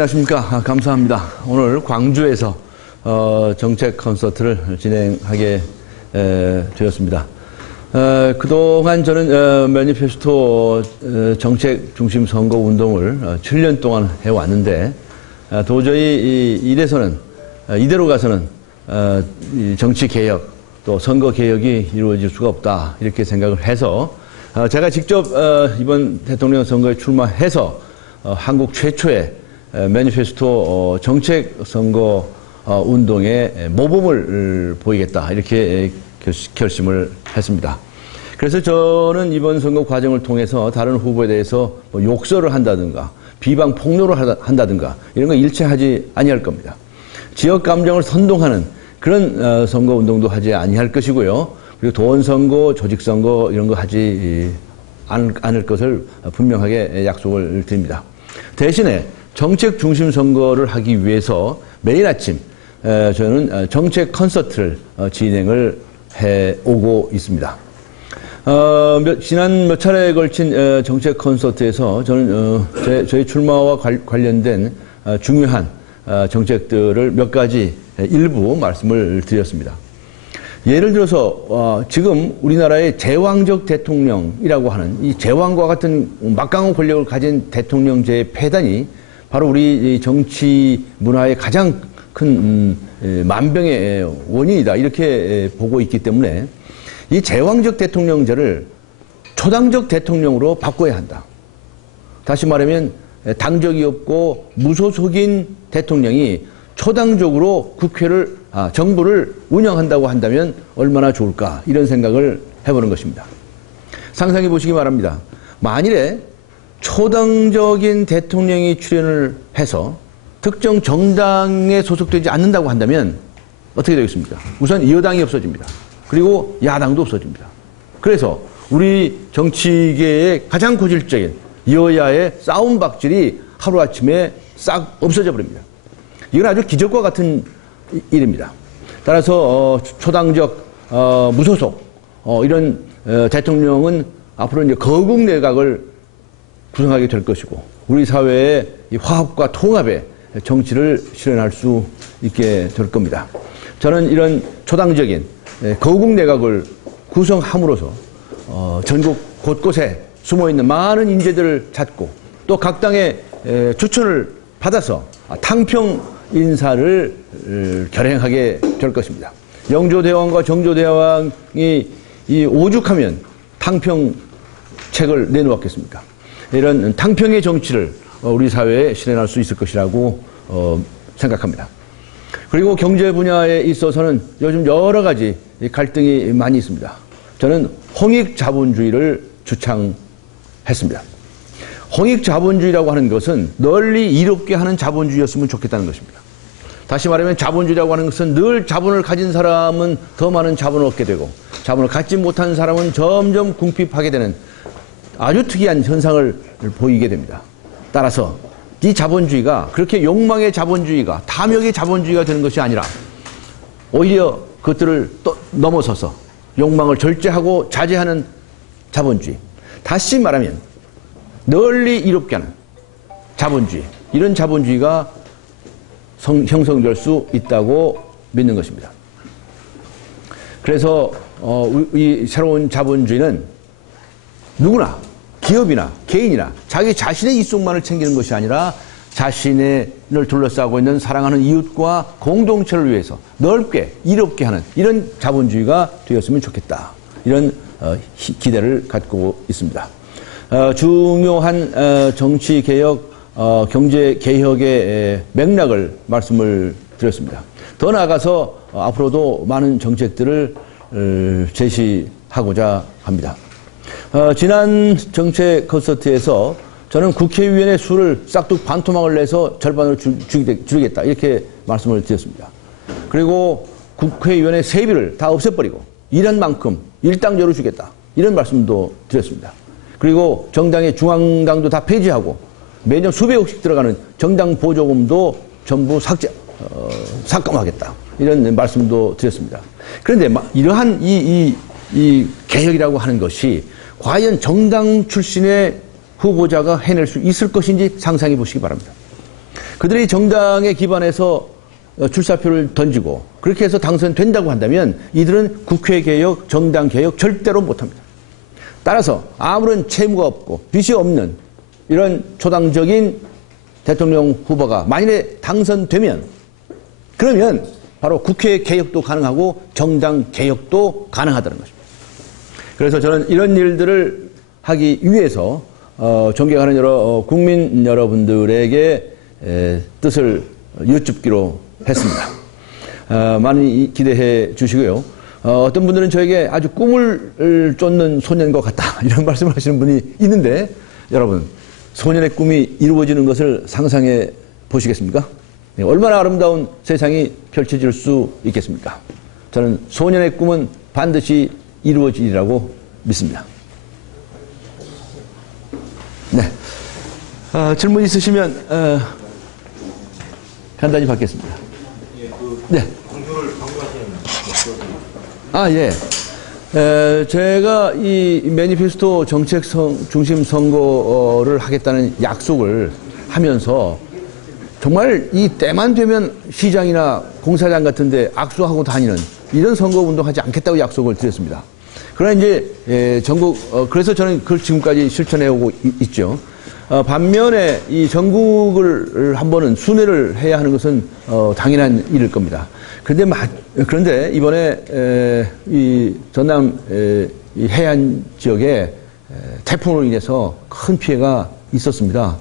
안녕하십니까. 감사합니다. 오늘 광주에서 정책 콘서트를 진행하게 되었습니다. 그동안 저는 매니페스토 정책 중심 선거 운동을 7년 동안 해왔는데 도저히 이대로 가서는 정치 개혁 또 선거 개혁이 이루어질 수가 없다 이렇게 생각을 해서 제가 직접 이번 대통령 선거에 출마해서 한국 최초의 매니페스토 정책 선거 운동에 모범을 보이겠다 이렇게 결심을 했습니다. 그래서 저는 이번 선거 과정을 통해서 다른 후보에 대해서 욕설을 한다든가 비방 폭로를 한다든가 이런 거 일체하지 아니할 겁니다. 지역 감정을 선동하는 그런 선거 운동도 하지 아니할 것이고요. 그리고 돈 선거, 조직 선거 이런 거 하지 않을 것을 분명하게 약속을 드립니다. 대신에 정책 중심 선거를 하기 위해서 매일 아침 저는 정책 콘서트를 진행을 해오고 있습니다. 지난 몇 차례에 걸친 정책 콘서트에서 저는 저희 출마와 관련된 중요한 정책들을 몇 가지 일부 말씀을 드렸습니다. 예를 들어서 지금 우리나라의 제왕적 대통령이라고 하는 이 제왕과 같은 막강한 권력을 가진 대통령제의 폐단이 바로 우리 정치 문화의 가장 큰 만병의 원인이다 이렇게 보고 있기 때문에 이 제왕적 대통령제를 초당적 대통령으로 바꿔야 한다. 다시 말하면 당적이 없고 무소속인 대통령이 초당적으로 정부를 운영한다고 한다면 얼마나 좋을까 이런 생각을 해보는 것입니다. 상상해 보시기 바랍니다. 만일에 초당적인 대통령이 출연을 해서 특정 정당에 소속되지 않는다고 한다면 어떻게 되겠습니까? 우선 여당이 없어집니다. 그리고 야당도 없어집니다. 그래서 우리 정치계의 가장 고질적인 여야의 싸움 박질이 하루아침에 싹 없어져 버립니다. 이건 아주 기적과 같은 일입니다. 따라서 초당적 무소속 이런 대통령은 앞으로 이제 거국 내각을 구성하게 될 것이고 우리 사회의 화합과 통합의 정치를 실현할 수 있게 될 겁니다. 저는 이런 초당적인 거국 내각을 구성함으로써 전국 곳곳에 숨어있는 많은 인재들을 찾고 또 각 당의 추천을 받아서 탕평 인사를 결행하게 될 것입니다. 영조대왕과 정조대왕이 오죽하면 탕평책을 내놓았겠습니까? 이런 탕평의 정치를 우리 사회에 실현할 수 있을 것이라고 생각합니다. 그리고 경제 분야에 있어서는 요즘 여러 가지 갈등이 많이 있습니다. 저는 홍익 자본주의를 주창했습니다. 홍익 자본주의라고 하는 것은 널리 이롭게 하는 자본주의였으면 좋겠다는 것입니다. 다시 말하면 자본주의라고 하는 것은 늘 자본을 가진 사람은 더 많은 자본을 얻게 되고 자본을 갖지 못한 사람은 점점 궁핍하게 되는 아주 특이한 현상을 보이게 됩니다. 따라서 이 자본주의가 그렇게 욕망의 자본주의가 탐욕의 자본주의가 되는 것이 아니라 오히려 그것들을 또 넘어서서 욕망을 절제하고 자제하는 자본주의. 다시 말하면 널리 이롭게 하는 자본주의. 이런 자본주의가 형성될 수 있다고 믿는 것입니다. 그래서 이 새로운 자본주의는 누구나 기업이나 개인이나 자기 자신의 이속만을 챙기는 것이 아니라 자신을 둘러싸고 있는 사랑하는 이웃과 공동체를 위해서 넓게 이롭게 하는 이런 자본주의가 되었으면 좋겠다. 이런 기대를 갖고 있습니다. 중요한 정치 개혁, 경제 개혁의 맥락을 말씀을 드렸습니다. 더 나아가서 앞으로도 많은 정책들을 제시하고자 합니다. 지난 정책 콘서트에서 저는 국회의원의 수를 싹둑 반토막을 내서 절반으로 줄이겠다 이렇게 말씀을 드렸습니다. 그리고 국회의원의 세비를 다 없애버리고 일한 만큼 일당제로 주겠다 이런 말씀도 드렸습니다. 그리고 정당의 중앙당도 다 폐지하고 매년 수백억씩 들어가는 정당 보조금도 전부 삭감하겠다 이런 말씀도 드렸습니다. 그런데 이러한 이 개혁이라고 하는 것이 과연 정당 출신의 후보자가 해낼 수 있을 것인지 상상해 보시기 바랍니다. 그들이 정당에 기반해서 출사표를 던지고 그렇게 해서 당선된다고 한다면 이들은 국회 개혁, 정당 개혁 절대로 못합니다. 따라서 아무런 채무가 없고 빚이 없는 이런 초당적인 대통령 후보가 만일에 당선되면 그러면 바로 국회 개혁도 가능하고 정당 개혁도 가능하다는 것입니다. 그래서 저는 이런 일들을 하기 위해서 존경하는 여러 국민 여러분들에게 뜻을 여쭙기로 했습니다. 많이 기대해 주시고요. 어떤 분들은 저에게 아주 꿈을 쫓는 소년과 같다 이런 말씀을 하시는 분이 있는데 여러분 소년의 꿈이 이루어지는 것을 상상해 보시겠습니까? 얼마나 아름다운 세상이 펼쳐질 수 있겠습니까? 저는 소년의 꿈은 반드시 이루어지리라고 믿습니다. 네. 질문 있으시면 간단히 받겠습니다. 네. 예. 제가 이 매니페스토 정책 중심 선거를 하겠다는 약속을 하면서 정말 이 때만 되면 시장이나 공사장 같은데 악수하고 다니는 이런 선거 운동하지 않겠다고 약속을 드렸습니다. 그러나 이제 전국 그래서 저는 그걸 지금까지 실천해 오고 있죠. 반면에 이 전국을 한번은 순회를 해야 하는 것은 당연한 일일 겁니다. 그런데 이번에 이 전남 이 해안 지역에 태풍으로 인해서 큰 피해가 있었습니다.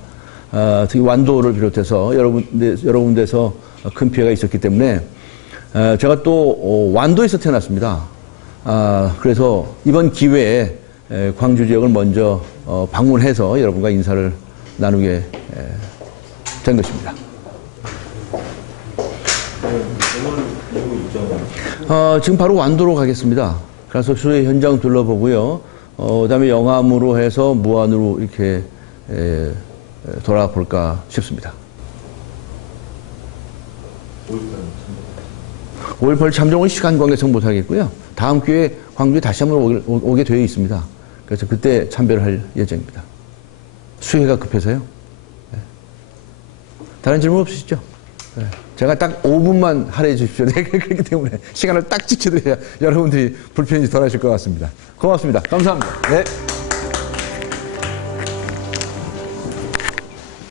특히 완도를 비롯해서 여러 군데에서 큰 피해가 있었기 때문에 제가 또 완도에서 태어났습니다. 그래서 이번 기회에 광주 지역을 먼저 방문해서 여러분과 인사를 나누게 된 것입니다. 지금 바로 완도로 가겠습니다. 그래서 수해 현장 둘러보고요. 그다음에 영암으로 해서 무안으로 이렇게 돌아볼까 싶습니다. 5.18 참정은 시간 관계상 못하겠고요. 다음 기회에 광주에 다시 한번 오게 되어 있습니다. 그래서 그때 참배를 할 예정입니다. 수혜가 급해서요. 네. 다른 질문 없으시죠? 네. 제가 딱 5분만 할애해 주십시오. 네, 그렇기 때문에 시간을 딱 지켜드려야 여러분들이 불편히 덜 하실 것 같습니다. 고맙습니다. 감사합니다. 네.